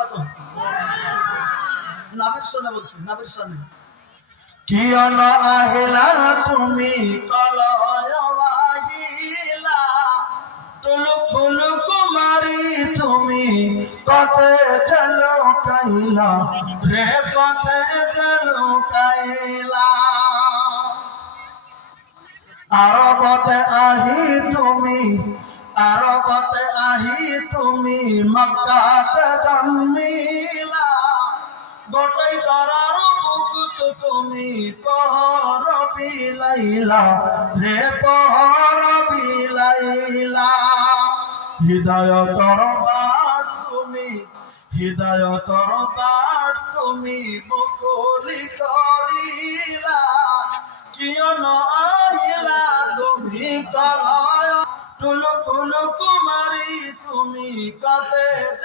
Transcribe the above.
সুবহানাল্লাহ কোন নবীর সানে বলছি নবীর সানে কি না আহিলা তুমি কলয়বাহিলা তুলু ফুলু কুমারী তুমি কতে চলো কাইলা রে কতে চলো কাইলা আরবতে আহি তুমি মক্কাতে জন্মিলা গোটাই ধরার বুকুত তুমি পহর বিলাইলা রে পহর বিলাইলা হৃদয়তর বার তুমি বকুলি করিলা কিয় নহিলা তুমি কলয় তুলু কুমারী তুমি কতে